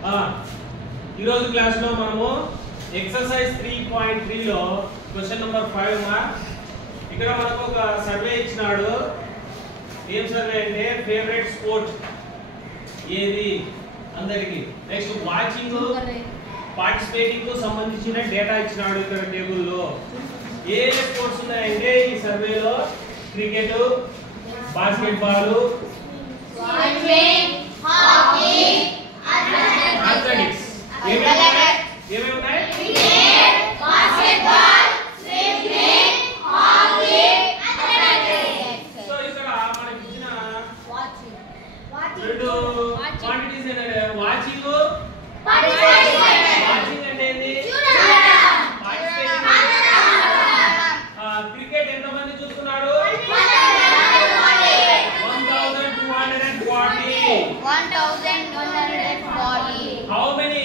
ఈ రోజు క్లాస్ లో మనము ఎక్సర్సైజ్ 3.3 లో క్వశ్చన్ నంబర్ 5 ఇక్కడ మనకు ఒక సర్వే ఇచ్చినాడు. ఏం సర్వే అంటే ఫేవరెట్ స్పోర్ట్ ఏది అందరికి, నెక్స్ట్ వాచింగ్ పార్టిసిపేటింగ్ కు సంబంధించిన డేటా ఇచ్చినాడు. ఇక్కడ టేబుల్ లో ఏ స్పోర్ట్స్ ఉన్నాయంటే ఈ సర్వేలో క్రికెట్, బాస్కెట్బాల్, హాకీ, అథ్లెటిక్స్. ఏమేమి ఉన్నాయి? Cricket, basketball, swimming, hockey, athletics. So ఇక్కడ మనకి ఇచ్చిన రెండు క్వాంటిటీస్ ఏంటంటే వాచింగ్ అంటే ఏంది? క్రికెట్ ఎంతమంది చూస్తున్నారు? 1140. How many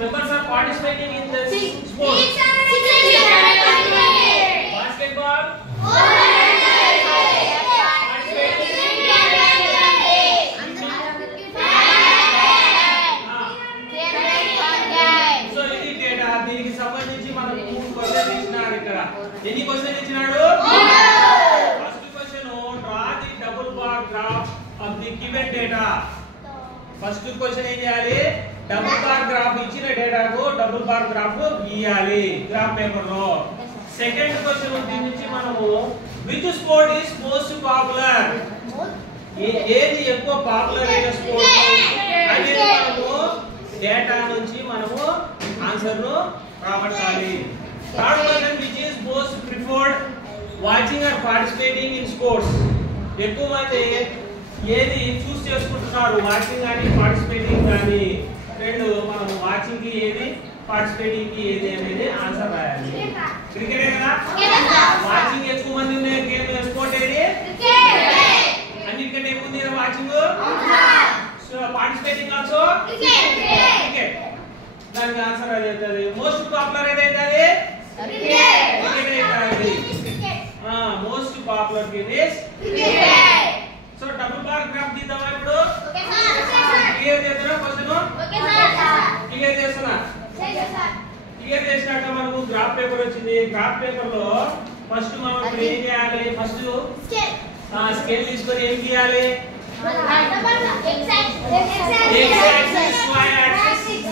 members are participating in this sport? 620. Basketball? So ఇది డేటా. దీనికి సంబంధించి మనకు 3 క్వశ్చన్లు ఇచ్చినాడు. ఇక్కడ ఎన్ని క్వశ్చన్లు ఇచ్చినాడు? First question, draw the double bar graph of the given data. First question ఏం చేయాలి? డబుల్ బార్ గ్రాఫ్ ఇచ్చిన డేటాకు డబుల్ బార్ గ్రాఫ్ గీయాలి గ్రాఫ్ పేపర్ లో. సెకండ్ క్వశ్చన్ దీని నుంచి మనము which sport is most popular, ఏది ఎక్కువ పాపులర్ అయిన స్పోర్ట్ అనేది మనము డేటా నుంచి మనము ఆన్సర్ ను రాబట్టాలి. Third question, which is most preferred watching or participating in sports. ఎక్కువ మంది ఏది చూస్ చేసుకుంటున్నారు, వాచింగ్ కానీ పార్టిసిపేటింగ్ కానీ. రెండు మనం వాచింగ్ కి ఏది, పార్టిసిపేటింగ్ కి ఏది అనేది ఆన్సర్ రాయాలి. క్రికెటే కదా, వాచింగ్ ఎక్కువ మంది ఉన్న గేమ్ స్పోర్ట్ ఏది? అన్నిటికంటే ఎక్కువ ఉంది watching. So participating also cricket. దానికి ఆన్సర్ అది అవుతుంది. మోస్ట్ పాపులర్ ఏదైతే అది క్రికెట్ అవుతుంది. Most popular game is cricket. So double bar graph తీద్దామా ఇప్పుడు? క్లియర్ చేద్దామా క్వశ్చన్? క్లియర్ చేస్తున్నా. క్లియర్ చేసినాక మనకు గ్రాఫ్ పేపర్ వచ్చింది. గ్రాఫ్ పేపర్ లో ఫస్ట్ మనం ఏం చేయాలి? ఫస్ట్ స్కేల్ తీసుకొని ఏం గీయాలి? X axis, Y axis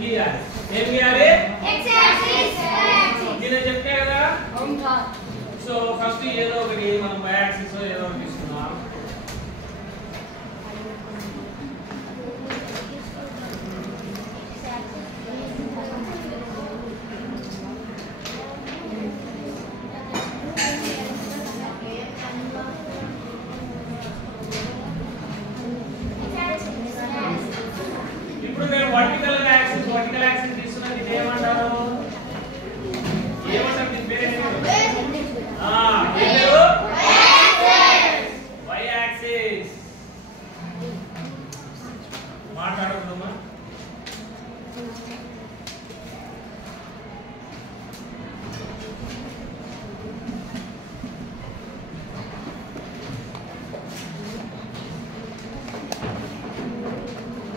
గీయాలి. ఏం గీయాలి? నేను చెప్తే కదా. సో ఫస్ట్ ఏదో ఒకటి మనం Y axis ఏదో ఒకటి తీసుకుందాం. ఇప్పుడు నేను వర్టికల్ యాక్సిస్ తీసుకున్నది ఇది ఏమంటారు? ఏమంటారు దీని పేరు? Y axis. మాట్లాడుకుందామా?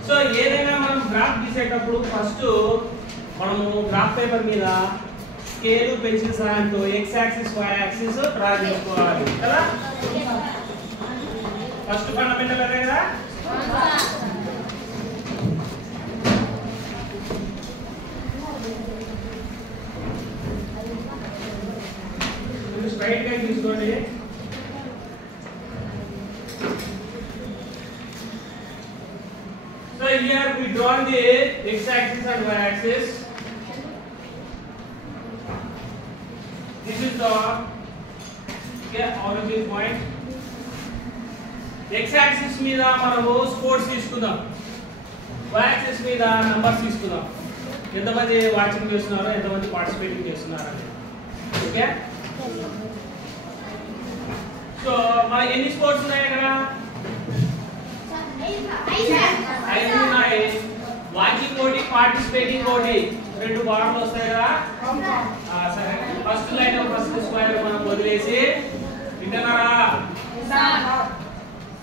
సో ఏదైనా మనం గ్రాఫ్ గీసేటప్పుడు ఫస్ట్ మనము గ్రాఫ్ పేపర్ మీద స్కేల్ పెన్సిల్ సహాయంతో X axis Y axis draw చేసుకోవాలి కదా. ఫస్ట్ ఫండమెంటల్ అదే కదా. స్ట్రైట్ గా తీసుకోండి. So here we draw the X axis and Y axis. This is the origin point. X axis మీద మనము స్పోర్ట్స్ తీసుకుందాం, Y axis మీద నంబర్స్ తీసుకుందాం. ఎంతమంది వాచింగ్ చేస్తున్నారో, ఎంతమంది పార్టిసిపేటింగ్ చేస్తున్నారో. ఓకే, సో మన ఎన్ని స్పోర్ట్స్ ఉన్నాయి ఇక్కడ? 5 ఉన్నాయి. వాచింగ్ కోటి, పార్టిసిపేటింగ్ కోటి, 2 బార్లు వస్తాయి కదా. సరే, ఫస్ట్ లైన్ ఫస్ట్ స్క్వేర్ మనం వదిలేసి వింటున్నారా?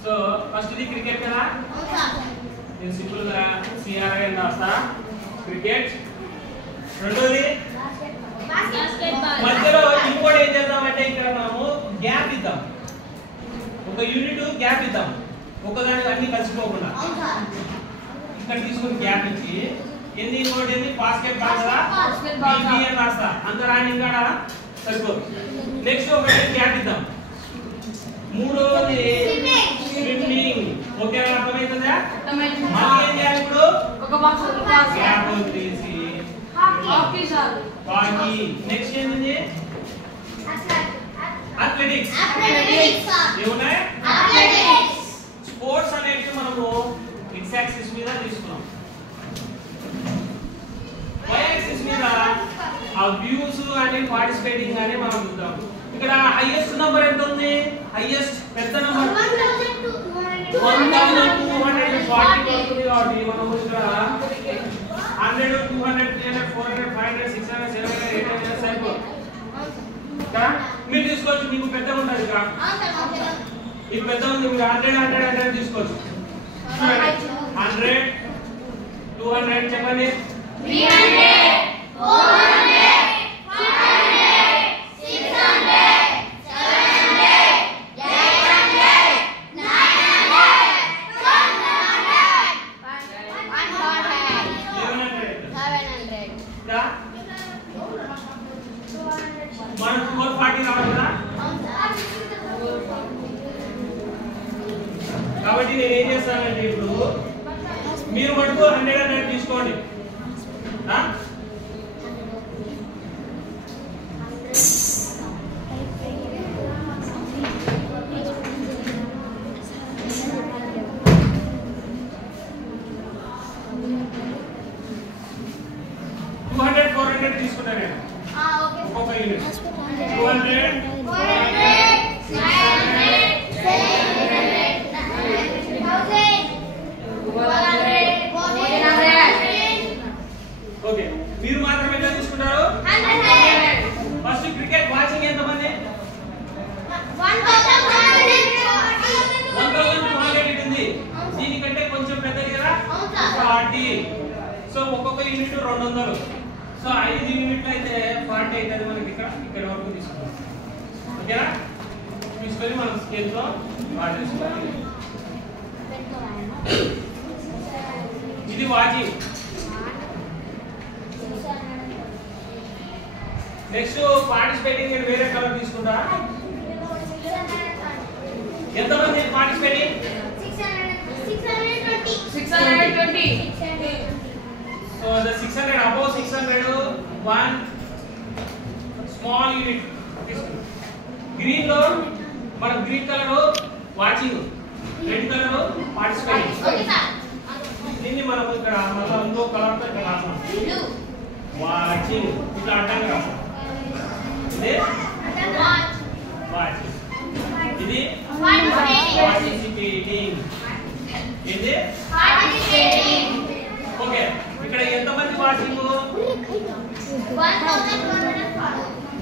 సో ఫస్ట్ ఇది క్రికెట్ కదా, నేను సింపుల్ గా రాస్తా క్రికెట్. రెండోది బాస్కెట్బాల్. మధ్యలో ఇంకోటి ఏం చేద్దామంటే ఇక్కడ మనము గ్యాప్ ఇద్దాం, ఒక యూనిట్ గ్యాప్ ఇద్దాం, ఒకదాని అన్ని కలిసిపోకుండా ఇక్కడ తీసుకుని గ్యాప్ ఇచ్చి ఏంది ఇంకోటి ఏంది బాస్కెట్బాల్ కదా బీబీ అని రాస్తా అంత రాని ఇంకా సరిపోదు. నెక్స్ట్ ఒకటి గ్యాప్ ఇద్దాం. మూడోది స్విమ్మింగ్. ఓకే అర్థమవుతుందా? మళ్ళీ ఏం చేయాలి ఇప్పుడు గ్యాప్ వదిలేసి హాకీ. నెక్స్ట్ ఏంటి అథ్లెటిక్స్. ఏమున్నాయి స్పోర్ట్స్ అనేది మనము ఎక్స్ యాక్సిస్ మీద తీసుకున్నాం, వై యాక్సిస్ మీద ఆ వ్యూస్ అని పార్టిసిపేటింగ్ అని మనం చూద్దాం. ఇక్కడ హైయెస్ట్ నంబర్ ఎంత ఉంది? హైయెస్ట్ పెద్ద నంబర్ 1240 ఉంది కాబట్టి మనము ఇక్కడ 100 200 300 400 500 600 700 800 సరిపో కదా. మీరు తీసుకోవచ్చు, మీకు పెద్దగా ఉంటుంది ఇక్కడ, ఇది పెద్ద ఉంది, మీరు 100 100 100 తీసుకోవచ్చు. 100 200 చెప్పండి. 300 400 500 600 700 800 900 100 కదా. మనకు 440 రావాలి కదా. కాబట్టి నేను ఏం చేస్తానంటే ఇప్పుడు మీరు మటుకు 100 100 తీసుకోండి. ఆ 200 400 తీసుకుంటా నేను ఒక్కొక్క యూనిట్. 200 400 600 700 ఓకే. మీరు మాత్రం ఎంత తీసుకుంటారు? ఫస్ట్ క్రికెట్ వాచింగ్ ఎంత మంది? 1200 ఇది ఉంది. దీనికంటే కొంచెం పెద్దది కదా 40. సో ఒక్కొక్క యూనిట్ 200. సో 5 యూనిట్లు అయితే 40 అవుతుంది మనకి. ఇక్కడ వరకు తీసుకుంటాం. ఓకేనా? తీసుకొని మనం స్కేల్తో వాడేసుకోవాలి. ఇది వాచింగ్. నెక్స్ట్ పార్టిసిపేటింగ్ నేను వేరే కలర్ తీసుకుంటా. ఎంతమంది participating? 620 so the 600 above 600 one small unit తీసుకుంటాం. గ్రీన్ లో మన green colour watching, red colour participating. దీన్ని మనం ఇక్కడ మళ్ళీ ఇంకో కలర్ తో ఇక్కడ రాస్తాం. వాచింగ్ ఇట్లా అడ్డంగా రాస్తాం. ఇది వాచింగ్, ఇది పార్టిసిపేటింగ్, ఇది ఓకే. ఇక్కడ ఎంతమంది వాచింగ్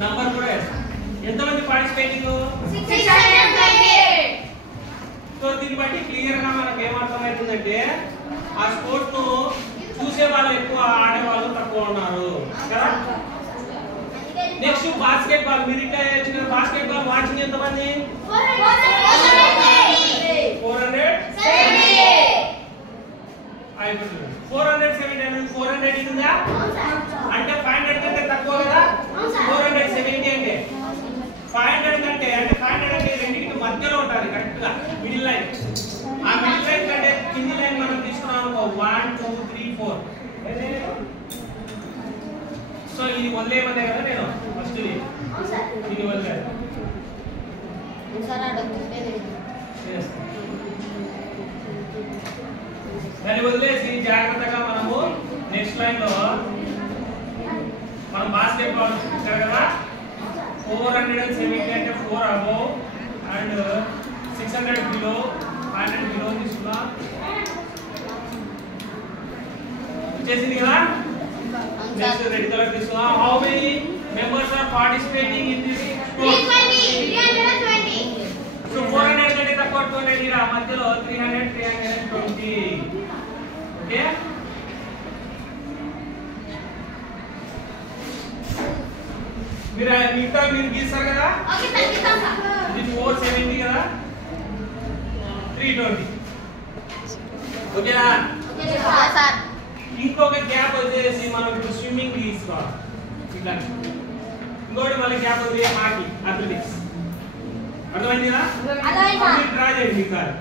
నంబర్ కూడా ఎంతమంది పార్టిసిపేటింగ్? 620. సో దీన్ని బట్టి క్లియర్ గా మనకు ఏమర్థమవుతుందంటే ఆ స్పోర్ట్స్ ను చూసే వాళ్ళు ఎక్కువ, ఆడే వాళ్ళు తక్కువ ఉన్నారు కదా. Next basket ball. మీరు ఇట్లా వచ్చిన బాస్కెట్ బాల్ వాచింగ్ ఎంతమంది? 400 అయిపోతుంది. 470 అనేది 400 ఉందా అంటే 500 కంటే తక్కువ కదా. 470 అంటే 500 కంటే అంటే 500 అంటే రెండింటికి మధ్యలో ఉంటుంది కరెక్ట్ గా మిడిల్ లైన్. ఆ మిడిల్ లైన్ కంటే కింది లైన్ మనం తీసుకున్నాం అనుకో 1 2 3 4. సో ఇది వదిలేయమనే కదా నేను ఫస్ట్ ఇది వదిలేదు. దాన్ని వదిలేసి జాగ్రత్తగా మనము నెక్స్ట్ లైన్ లో మనం బాస్కెట్ బాల్ ఇక్కడ కదా 470 అంటే 4 అబోవ్ అండ్ 600 బిలో 500 బిలో తీసుకున్నా వచ్చేసింది కదా. నెక్స్ట్ రెడ్ కలర్ తీసుకున్నా. How many members are participating in this sport? 320. So 400 కంటే తక్కువ 200 మధ్యలో 300 320. ఓకే. మీరు మిగతా మీరు గీస్తారు కదా, ఓకే సార్ గీస్తాం సార్. ఇది 470 కదా, 320. ఓకేనా? Okay sir. ఇంకొక గ్యాప్ వచ్చేసి మనం ఇప్పుడు స్విమ్మింగ్ తీసుకోవాలి ఇట్లా. ఇంకోటి మళ్ళీ గ్యాప్ వచ్చి హాకీ, అథ్లెటిక్స్. అర్థమైందా? అర్థమైంది సార్. డ్రా చేయండి ఈసారి.